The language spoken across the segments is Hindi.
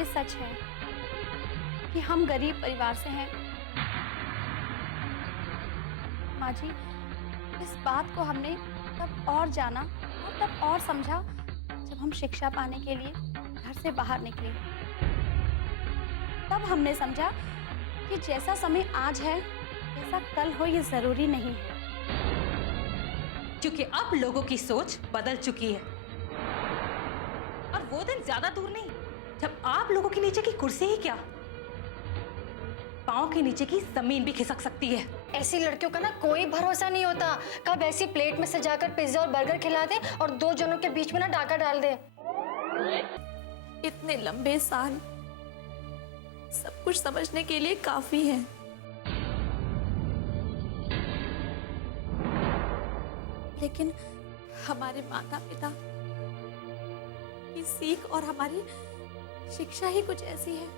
ये सच है कि हम गरीब परिवार से हैं। माँ जी, इस बात को हमने तब और जाना और तब और समझा जब हम शिक्षा पाने के लिए घर से बाहर निकले। तब हमने समझा कि जैसा समय आज है वैसा कल हो ये जरूरी नहीं है। क्योंकि अब लोगों की सोच बदल चुकी है और वो दिन ज्यादा दूर नहीं जब आप लोगों के नीचे की कुर्सी ही क्या, पांव के नीचे की जमीन भी खिसक सकती है। ऐसी लड़कियों का ना कोई भरोसा नहीं होता, कब ऐसी प्लेट में सजाकर पिज्जा और बर्गर खिला दे और दो जनों के बीच में ना डाका डाल दे। इतने लंबे साल सब कुछ समझने के लिए काफी है। लेकिन हमारे माता पिता की सीख और हमारी शिक्षा ही कुछ ऐसी है।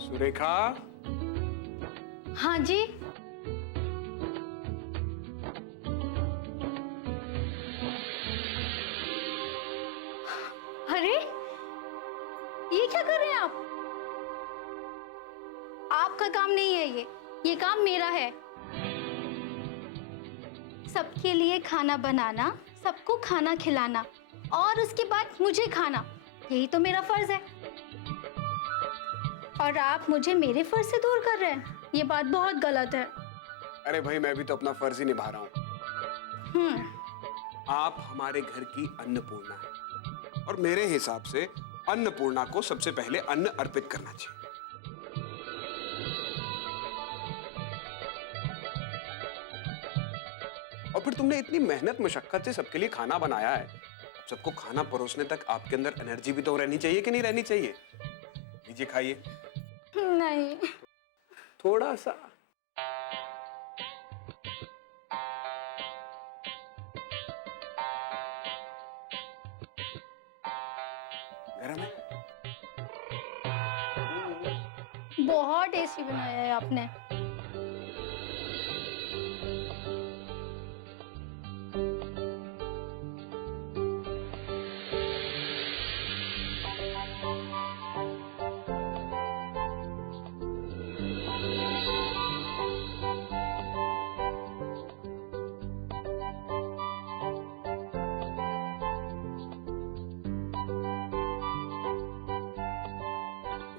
सुरेखा। हाँ जी। अरे ये क्या कर रहे हैं आप? आपका काम नहीं है ये काम मेरा है। सबके लिए खाना बनाना, सबको खाना खिलाना और उसके बाद मुझे खाना, यही तो मेरा फर्ज है। और आप मुझे मेरे फर्ज से दूर कर रहे हैं, ये बात बहुत गलत है। अरे भाई, मैं भी तो अपना फर्ज ही निभा रहा हूँ। आप हमारे घर की अन्नपूर्णा है और मेरे हिसाब से अन्नपूर्णा को सबसे पहले अन्न अर्पित करना चाहिए। और फिर तुमने इतनी मेहनत मशक्कत से सबके लिए खाना बनाया है, सबको खाना परोसने तक आपके अंदर एनर्जी भी तो रहनी चाहिए कि नहीं रहनी चाहिए? लीजिए, खाइए। नहीं, थोड़ा सा। गरम है? बहुत टेस्टी बनाया है आपने।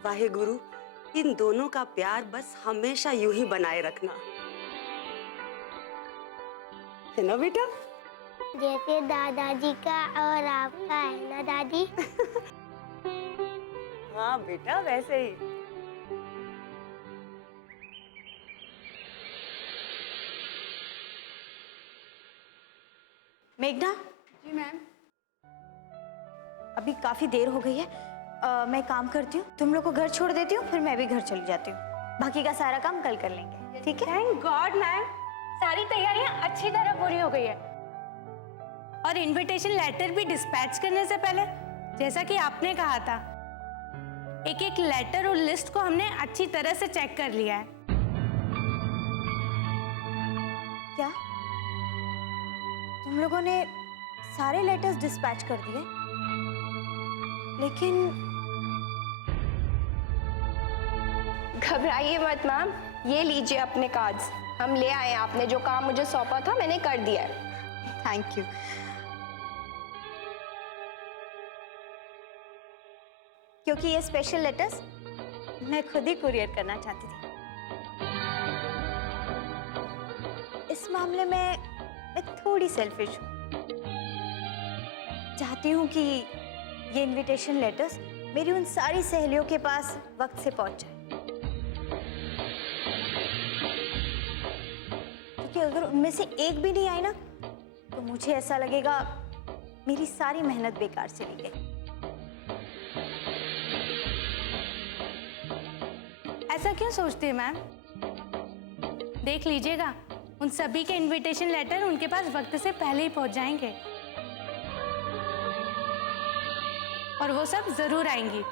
वाहे गुरु, इन दोनों का प्यार बस हमेशा यूं ही बनाए रखना, है ना बेटा? जैसे दादाजी का और आपका है ना दादी। हाँ बेटा, वैसे ही। मेघना। जी मैम। अभी काफी देर हो गई है, मैं काम करती हूँ, तुम लोग को घर छोड़ देती हूँ, फिर मैं भी घर चली जाती हूँ। बाकी का सारा काम कल कर लेंगे, ठीक है? थैंक गॉड मैम, सारी तैयारियां अच्छी तरह पूरी हो गई है और इनविटेशन लेटर भी डिस्पैच करने से पहले, जैसा कि आपने कहा था, एक एक लेटर और लिस्ट को हमने अच्छी तरह से चेक कर लिया है। क्या तुम लोगों ने सारे लेटर्स डिस्पैच कर दिए? लेकिन घबराइए मत मैम, ये लीजिए अपने कार्ड्स, हम ले आए हैं। आपने जो काम मुझे सौंपा था मैंने कर दिया है। Thank you. क्योंकि ये स्पेशल लेटर्स मैं खुद ही कुरियर करना चाहती थी। इस मामले में मैं थोड़ी सेल्फिश हूँ। चाहती हूँ कि ये इनविटेशन लेटर्स मेरी उन सारी सहेलियों के पास वक्त से पहुंच जाए, क्योंकि अगर उनमें से एक भी नहीं आई ना, तो मुझे ऐसा लगेगा मेरी सारी मेहनत बेकार चली गई। ऐसा क्यों सोचते हैं मैम? देख लीजिएगा, उन सभी के इनविटेशन लेटर उनके पास वक्त से पहले ही पहुंच जाएंगे और वो सब जरूर आएंगी।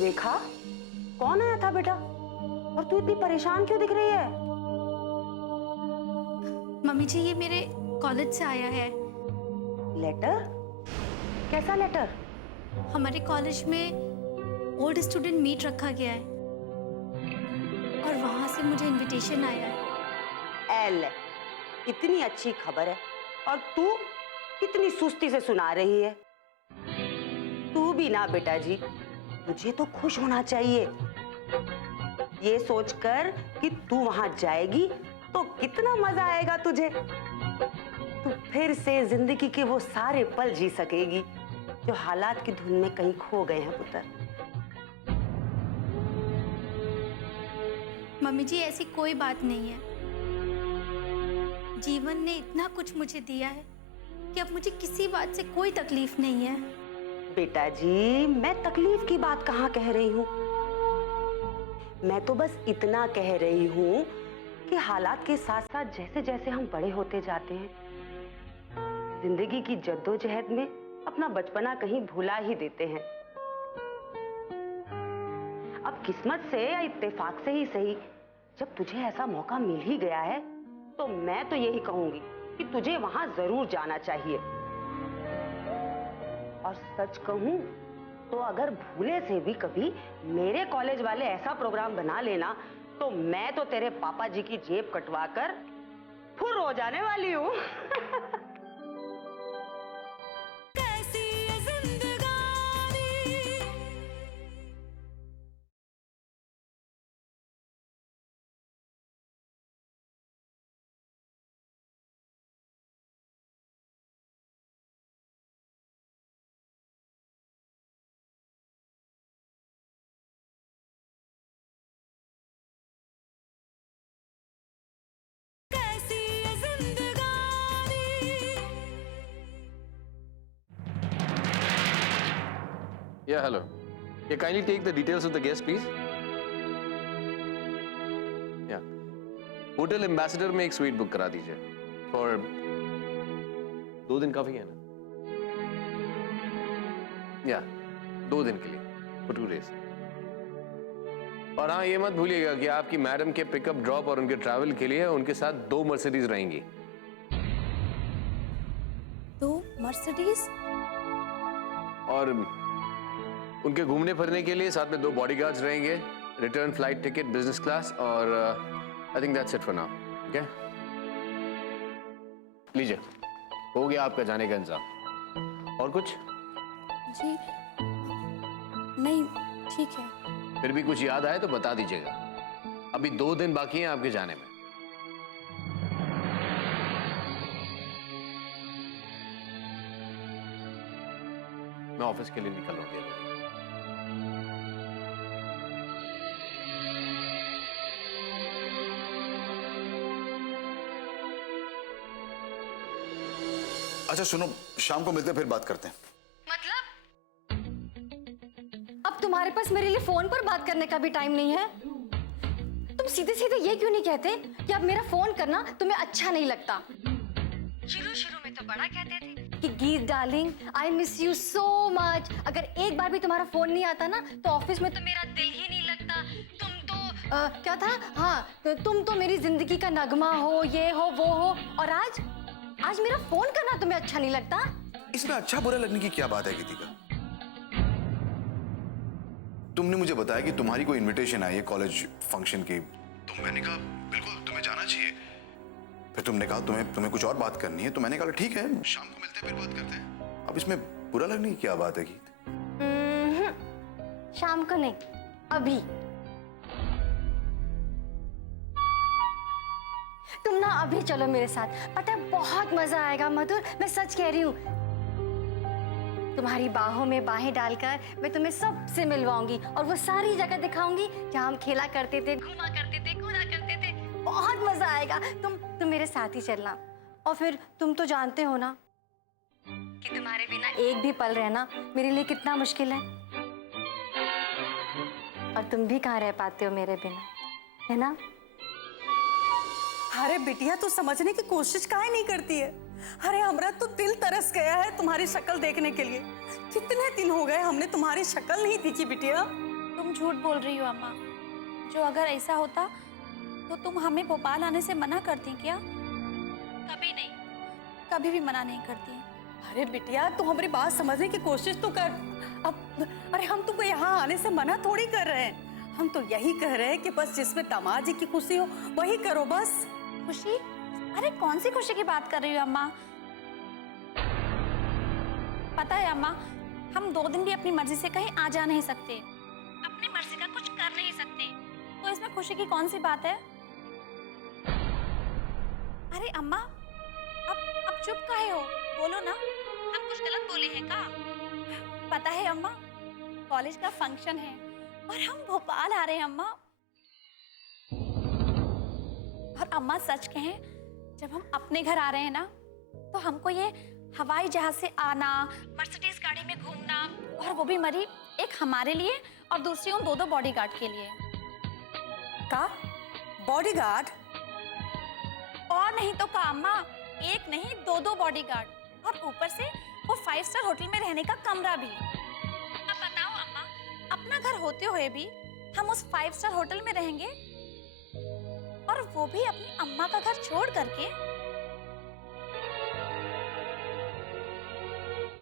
रेखा, कौन आया था बेटा? और तू इतनी परेशान क्यों दिख रही है? मम्मी जी, ये मेरे कॉलेज से आया है। लेटर? कैसा लेटर? हमारे कॉलेज में ओल्ड स्टूडेंट मीट रखा गया है और वहां से मुझे इनविटेशन आया है। एल, इतनी अच्छी खबर है और तू कितनी सुस्ती से सुना रही है। तू भी ना बेटा जी, तुझे तो खुश होना चाहिए। ये सोचकर कि तू वहां जाएगी तो कितना मजा आएगा तुझे। तू फिर से जिंदगी के वो सारे पल जी सकेगी जो हालात की धुन में कहीं खो गए हैं पुत्र। मम्मी जी, ऐसी कोई बात नहीं है। जीवन ने इतना कुछ मुझे दिया है कि अब मुझे किसी बात से कोई तकलीफ नहीं है। बेटा जी, मैं तकलीफ की बात कहाँ कह रही हूँ। मैं तो बस इतना कह रही हूँ कि हालात के साथ साथ जैसे जैसे हम बड़े होते जाते हैं, जिंदगी की जद्दोजहद में अपना बचपना कहीं भुला ही देते हैं। अब किस्मत से या इत्तेफाक से ही सही, जब तुझे ऐसा मौका मिल ही गया है तो मैं तो यही कहूंगी कि तुझे वहां जरूर जाना चाहिए। और सच कहूं तो अगर भूले से भी कभी मेरे कॉलेज वाले ऐसा प्रोग्राम बना लेना तो मैं तो तेरे पापा जी की जेब कटवाकर फुर्र हो जाने वाली हूँ। Yeah, hello. Yeah, kindly take the details of the guest, please. Yeah. Hotel ambassador में एक स्वीट बुक करा दीजिए फॉर 2 दिन काफी है ना? या 2 दिन के लिए फॉर 2 days. और हाँ, ये मत भूलिएगा कि आपकी मैडम के पिकअप ड्रॉप और उनके ट्रैवल के लिए उनके साथ 2 मर्सिडीज रहेंगी. 2 मर्सिडीज? और उनके घूमने फिरने के लिए साथ में 2 बॉडीगार्ड्स रहेंगे. Return flight ticket business class और I think that's it for now. Okay, लीजिए, हो गया आपका जाने का इंतजाम. और कुछ? जी नहीं, ठीक है. फिर भी कुछ याद आए तो बता दीजिएगा. अभी 2 दिन बाकी हैं आपके जाने में. मैं ऑफिस के लिए निकल रहा हूँ. अच्छा सुनो, शाम को मिलते हैं, फिर बात करते हैं. अब तुम्हारे पास मेरे लिए फोन पर बात करने का भी टाइम नहीं है. तुम सीधे सीधे ये क्यों नहीं कहते कि अब मेरा फोन करना तुम्हें अच्छा नहीं लगता? शुरू में तो बड़ा कहते थे कि गीत darling, I miss you so much. अगर एक बार भी तुम्हारा फोन नहीं आता ना तो ऑफिस में तो मेरा दिल ही नहीं लगता. तुम तो क्या था, हाँ, तो तुम तो मेरी जिंदगी का नगमा हो, ये हो वो हो. और आज मेरा फोन करना तुम्हें अच्छा नहीं लगता? इसमें अच्छा बुरा लगने की क्या बात है गीतिका? तुमने मुझे बताया कि तुम्हारी कोई इनविटेशन आई है कॉलेज फंक्शन की, तो मैंने कहा बिल्कुल तुम्हें जाना चाहिए. फिर तुमने कहा तुम्हें कुछ और बात करनी है, तो मैंने कहा ठीक है, शाम को मिलते हैं, फिर बात करते हैं. अब इसमें बुरा लगने की क्या बात है गीत? शाम को नहीं, अभी. तुम ना अभी चलो मेरे साथ. पता है बहुत मजा आएगा मधुर, मैं सच कह रही हूँ. तुम्हारी बाहों में बाहें डालकर मैं तुम्हें सबसे मिलवाऊंगी और वो सारी जगह दिखाऊंगी जहाँ हम खेला करते थे, घूमा करते थे, कूदा करते थे. बहुत मजा आएगा. तुम मेरे साथ ही चलना. और फिर तुम तो जानते हो ना कि तुम्हारे बिना एक भी पल रहना मेरे लिए कितना मुश्किल है. और तुम भी कहाँ रह पाते हो मेरे बिना, है ना? अरे बिटिया, तू समझने की कोशिश काहे नहीं करती है? अरे हमरा तो दिल तरस गया है तुम्हारी शक्ल देखने के लिए. कितने दिन हो गए हमने तुम्हारी शक्ल नहीं देखी बिटिया. तुम झूठ बोल रही हो अम्मा. जो अगर ऐसा होता तो तुम हमें भोपाल आने से मना करती क्या? कभी नहीं, कभी भी मना नहीं करती. अरे बिटिया, तू हमारी बात समझने की कोशिश तो कर. अब अरे हम तुमको यहाँ आने से मना थोड़ी कर रहे हैं. हम तो यही कह रहे हैं कि बस जिसमें दामाद जी की खुशी हो वही करो बस. खुशी? अरे कौन सी खुशी की बात कर रही हो अम्मा? पता है अम्मा, हम 2 दिन भी अपनी मर्जी से कहीं आ जा नहीं सकते, अपनी मर्जी का कुछ कर नहीं सकते, तो इसमें खुशी की कौन सी बात है? अरे अम्मा, अब चुप काहे हो? बोलो ना, हम कुछ गलत बोले हैं का? पता है अम्मा, कॉलेज का फंक्शन है और हम भोपाल आ रहे हैं अम्मा. और अम्मा सच कहें, जब हम अपने घर आ रहे हैं ना, तो हमको ये हवाई जहाज से आना, मर्सिडीज गाड़ी में घूमना, और वो भी मरी एक हमारे लिए और दूसरी उन 2 बॉडीगार्ड के लिए. का बॉडीगार्ड? और नहीं तो का अम्मा, एक नहीं 2 बॉडीगार्ड, और ऊपर से वो 5 स्टार होटल में रहने का कमरा भी. अब बताओ अम्मा, अपना घर होते हुए भी हम उस 5 स्टार होटल में रहेंगे, और वो भी अपनी अम्मा का घर छोड़ करके.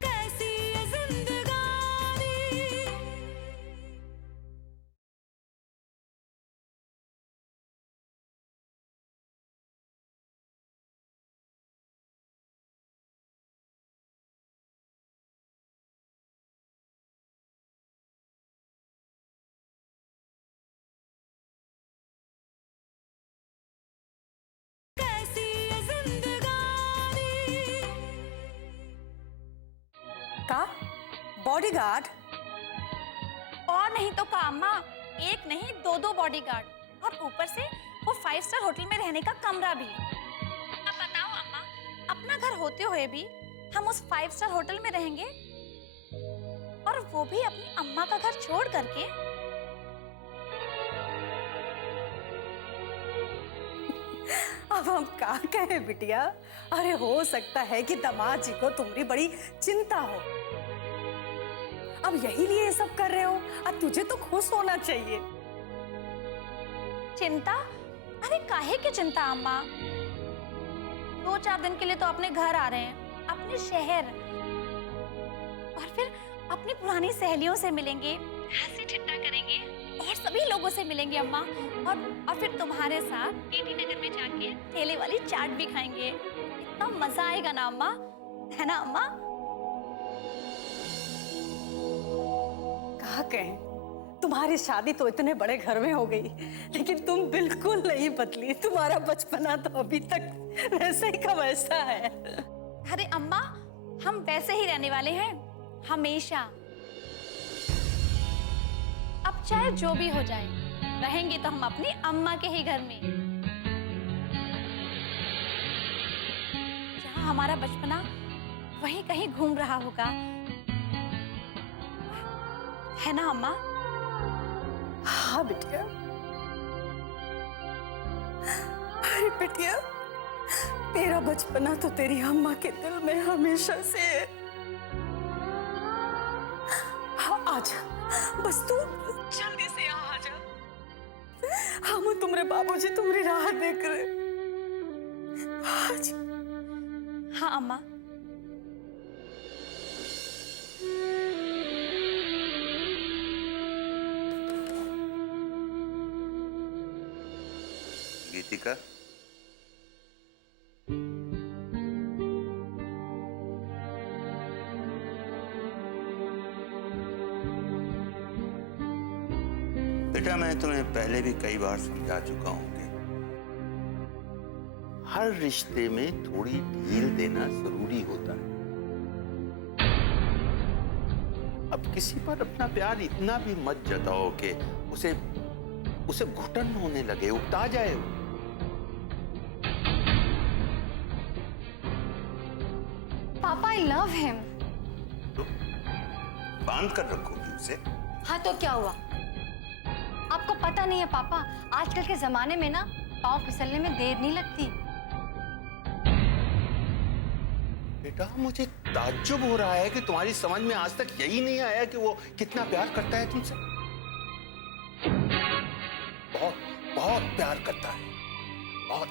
कैसी ये जिंदगानी. का बॉडीगार्ड? और नहीं तो का अम्मा, एक नहीं 2 बॉडीगार्ड, और ऊपर से वो 5 स्टार होटल में रहने का कमरा भी. अब बताओ अम्मा, अपना घर होते हुए भी हम उस 5 स्टार होटल में रहेंगे, और वो भी अपनी अम्मा का घर छोड़ करके। अब हम क्या कहें बिटिया। अरे हो सकता है कि दामाद जी को तुम्हारी बड़ी चिंता हो, अब यही लिए ये सब कर रहे हो, और तुझे तो खुश होना चाहिए। चिंता? अरे काहे की चिंता अम्मा? 2-4 दिन के लिए तो अपने घर आ रहे हैं, अपने शहर, और फिर अपनी पुरानी सहेलियों से मिलेंगे, हंसी ठट्टा करेंगे और सभी लोगों से मिलेंगे अम्मा। और फिर तुम्हारे साथ केटी नगर में जाके ठेले वाली चाट भी खाएंगे। इतना मजा आएगा ना अम्मा, है ना अम्मा? कहा कहें, तुम्हारी शादी तो इतने बड़े घर में हो गई, लेकिन तुम बिल्कुल नहीं बदली। तुम्हारा बचपना तो अभी तक वैसे ही का वैसा है। अरे अम्मा, हम वैसे ही रहने वाले हैं हमेशा। अब चाहे जो भी हो जाए, रहेंगे तो हम अपनी अम्मा के ही घर में, जहां हमारा बचपना वहीं कहीं घूम रहा होगा, है ना अम्मा? हाँ बिटिया। अरे बिटिया, तेरा बचपना तो तेरी अम्मा के दिल में हमेशा से है। हाँ आजा, बस तू जल्दी से यहाँ आ जा। हम तुम्हारे बाबूजी तुम्हारी राह देख रहे। आजा। हाँ अम्मा। गीतिका, बेटा मैं तुम्हें पहले भी कई बार समझा चुका हूं कि हर रिश्ते में थोड़ी ढील देना जरूरी होता है। अब किसी पर अपना प्यार इतना भी मत जताओ कि उसे घुटन होने लगे, उकता जाए वो। पापा आई लव हिम। तो बांध कर रखोगी उसे? हाँ तो क्या हुआ? आपको पता नहीं है पापा, आजकल के जमाने में ना पाँव फिसलने में देर नहीं लगती। बेटा मुझे ताज्जुब हो रहा है कि तुम्हारी समझ में आज तक यही नहीं आया कि वो कितना प्यार करता है तुमसे। बहुत बहुत प्यार करता है, बहुत।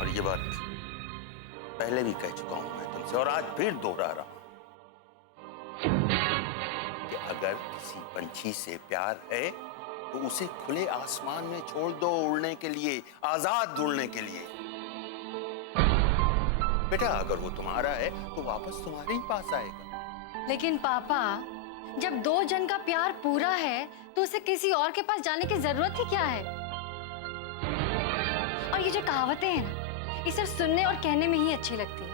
और ये बात पहले भी कह चुका हूं मैं तुमसे, और आज फिर दोहरा रहा हूं कि अगर किसी पंछी से प्यार है तो उसे खुले आसमान में छोड़ दो, उड़ने के लिए, आजाद उड़ने के लिए। बेटा अगर वो तुम्हारा है तो वापस तुम्हारे ही पास आएगा। लेकिन पापा, जब दो जन का प्यार पूरा है तो उसे किसी और के पास जाने की जरूरत ही क्या है? और ये जो कहावतें हैं ना, ये सिर्फ सुनने और कहने में ही अच्छी लगती है।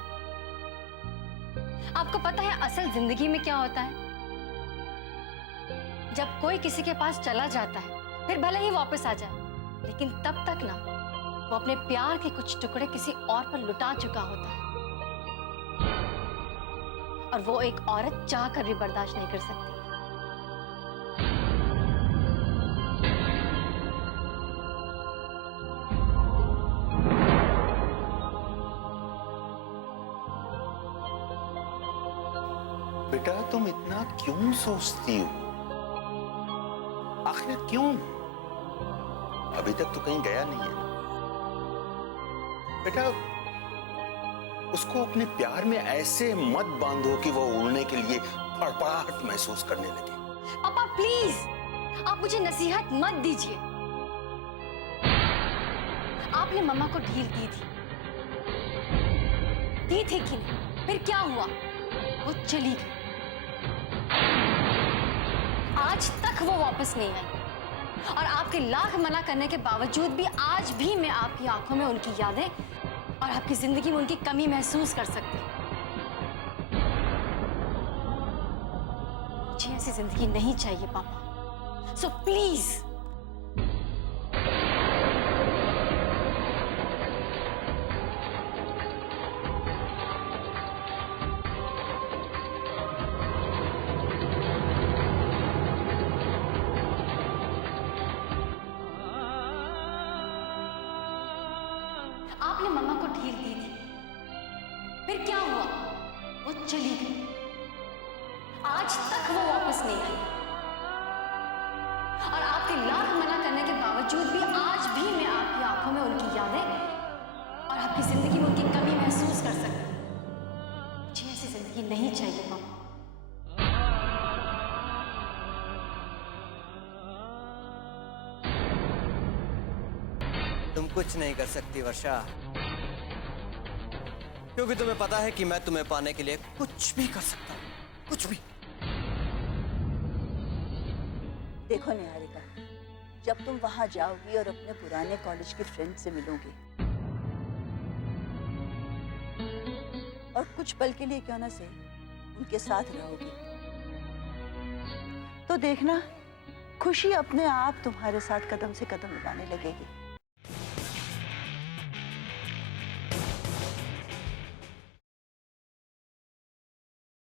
आपको पता है असल जिंदगी में क्या होता है? जब कोई किसी के पास चला जाता है, फिर भले ही वापस आ जाए, लेकिन तब तक ना वो अपने प्यार के कुछ टुकड़े किसी और पर लुटा चुका होता है, और वो एक औरत चाह कर भी बर्दाश्त नहीं कर सकती। बेटा तुम इतना क्यों सोचती हो? आखिर क्यों? अभी तक तो कहीं गया नहीं है बेटा। उसको अपने प्यार में ऐसे मत बांधो कि वो उड़ने के लिए फड़फड़ाहट महसूस करने लगे। पापा प्लीज, आप मुझे नसीहत मत दीजिए। आपने मम्मा को ढील दी थी कि नहीं? फिर क्या हुआ? वो चली गई। आज तक वो वापस नहीं आई, और आपके लाख मना करने के बावजूद भी आज भी मैं आपकी आंखों में उनकी यादें और आपकी जिंदगी में उनकी कमी महसूस कर सकती हूँ। मुझे ऐसी जिंदगी नहीं चाहिए पापा, सो प्लीज। आपने मम्मा को ढील दी थी, फिर क्या हुआ? वो चली गई, आज तक वो वापस नहीं आई। और आपके लाख मना करने के बावजूद भी आज भी मैं आपकी आंखों में उनकी यादें और आपकी जिंदगी में उनकी कमी महसूस कर सकती हूँ। मुझे ऐसी जिंदगी नहीं चाहिए मम्मा। तुम कुछ नहीं कर सकती वर्षा, क्योंकि तुम्हें पता है कि मैं तुम्हें पाने के लिए कुछ भी कर सकता हूं, कुछ भी। देखो निहारिका, जब तुम वहां जाओगी और अपने पुराने कॉलेज के फ्रेंड से मिलोगी और कुछ पल के लिए क्यों ना से उनके साथ रहोगी, तो देखना खुशी अपने आप तुम्हारे साथ कदम से कदम मिलाने लगेगी।